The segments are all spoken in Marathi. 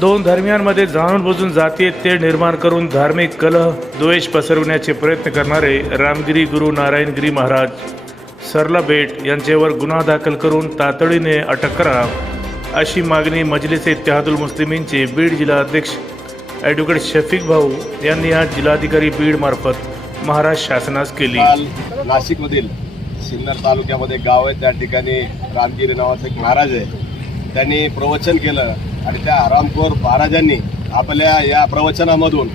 दोन धर्मियांमध्ये जाणून बुजून जातीय ते निर्माण करून धार्मिक कलह द्वेष पसरवण्याचे प्रयत्न करणारे रामगिरी गुरु नारायणगिरी महाराज. सरला बेट यांच्यावर गुन्हा दाखल करून तातडीने अटक करा. अशी मागणी मजलिस इत्यादुल मुस्लिमींचे बीड जिल्हा अध्यक्ष ॲडव्होकेट शफीक भाऊ यांनी आज जिल्हाधिकारी बीड मार्फत महाराष्ट्र शासनास केली. नाशिकमधील सिन्नर तालुक्यामध्ये गाव आहे त्या ठिकाणी रामगिरी नावाचा एक महाराज आहे. त्यांनी प्रवचन केलं. आणि त्या हरामखोर महाराजांनी आपल्या या प्रवचनामधून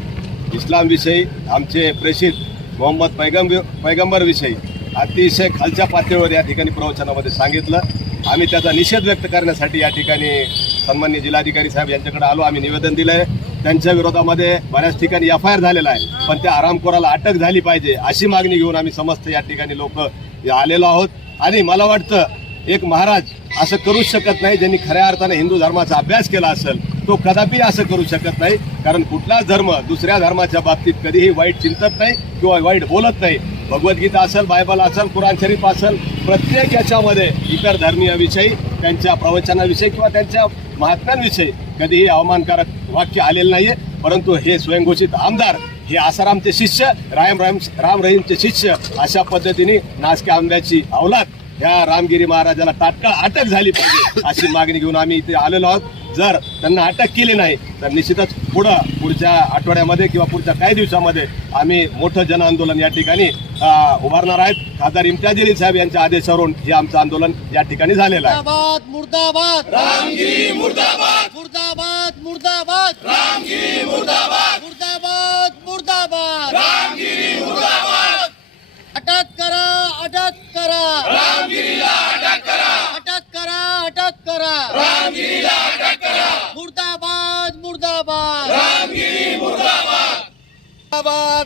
इस्लामविषयी आमचे प्रेषित मोहम्मद पैगंबर पैगंबरविषयी अतिशय खालच्या पातळीवर या ठिकाणी प्रवचनामध्ये सांगितलं. आम्ही त्याचा निषेध व्यक्त करण्यासाठी या ठिकाणी सन्मान्य जिल्हाधिकारी साहेब यांच्याकडे आलो. आम्ही निवेदन दिलं आहे त्यांच्या विरोधामध्ये बऱ्याच ठिकाणी एफ आय आर झालेला आहे. पण त्या आरामखोराला अटक झाली पाहिजे अशी मागणी घेऊन आम्ही समस्त या ठिकाणी लोक आलेलो आहोत. आणि मला वाटतं एक महाराज असं करूच शकत नाही ज्यांनी खऱ्या अर्थाने हिंदू धर्माचा अभ्यास केला असेल तो कदापि असं करू शकत नाही. कारण कुठलाच धर्म दुसऱ्या धर्माच्या बाबतीत कधीही वाईट चिंतत नाही किंवा वाईट बोलत नाही. भगवद्गीता असेल बायबल असेल कुराण शरीफ असेल प्रत्येक याच्यामध्ये इतर धर्मीयाविषयी त्यांच्या प्रवचनाविषयी किंवा त्यांच्या महात्म्यांविषयी कधीही अवमानकारक वाक्य आलेलं नाहीये. परंतु हे स्वयंघोषित आमदार हे आसारामचे शिष्य राम राम राम रहीमचे शिष्य अशा पद्धतीने नाचक्या आंब्याची अवलाद ह्या रामगिरी महाराजाला तात्काळ अटक झाली पाहिजे अशी मागणी घेऊन आम्ही इथे आलेलो आहोत. जर त्यांना अटक केली नाही तर निश्चितच पुढं पुढच्या आठवड्यामध्ये किंवा पुढच्या काही दिवसामध्ये आम्ही मोठं जन आंदोलन या ठिकाणी उभारणार आहेत. खासदार इम्तियाज जलील साहेब यांच्या आदेशावरून हे आमचं आंदोलन या ठिकाणी झालेलं आहे. मुर्दाबाद मुर्दाबाद. रामगिरी मुर्दाबाद. मुर्दाबाद मुर्दाबाद. रामगिरी मुर्दाबाद. मुर्दाबाद मुर्दाबाद. रामगिरी मुर्दाबाद. अटक करा अटक करा रामगिरीला अटक करा अटक करा अटक करा रामगिरीला अटक करा मुर्दाबाद मुर्दाबाद रामगिरी मुर्दाबाद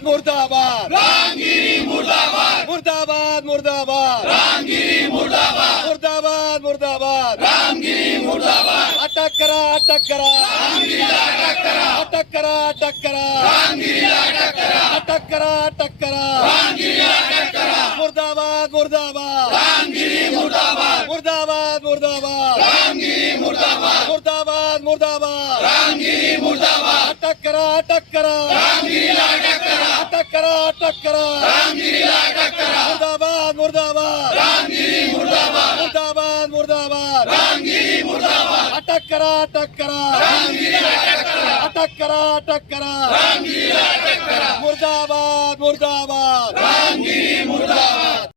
मुर्दाबाद रामगिरी मुर्दाबाद मुर्दाबाद मुर्दाबाद रामगिरी मुर्दाबाद मुर्दाबाद मुर्दाबाद रामगिरी मुर्दाबाद अटक करा अटक करा रामगिरीला अटक करा अटक करा अटक करा रामगिरीला अटक करा अटक करा अटक करा रामगिरीला अटक करा मुर्दाबाद मुर्दाबाद रामगिरी मुर्दाबाद मुर्दाबाद मुर्दाबाद रामगिरी मुर्दाबाद मुर्दाबाद। रामगिरी मुर्दाबाद। अटक करा अटक करा। रामगिरीला अटक करा। अटक करा अटक करा। रामगिरीला अटक करा। मुर्दाबाद मुर्दाबाद। रामगिरी मुर्दाबाद। मुर्दाबाद मुर्दाबाद। रामगिरी मुर्दाबाद। अटक करा अटक करा। रामगिरीला अटक करा। अटक करा अटक करा। रामगिरीला अटक करा। मुर्दाबाद मुर्दाबाद। रामगिरी मुर्दाबाद।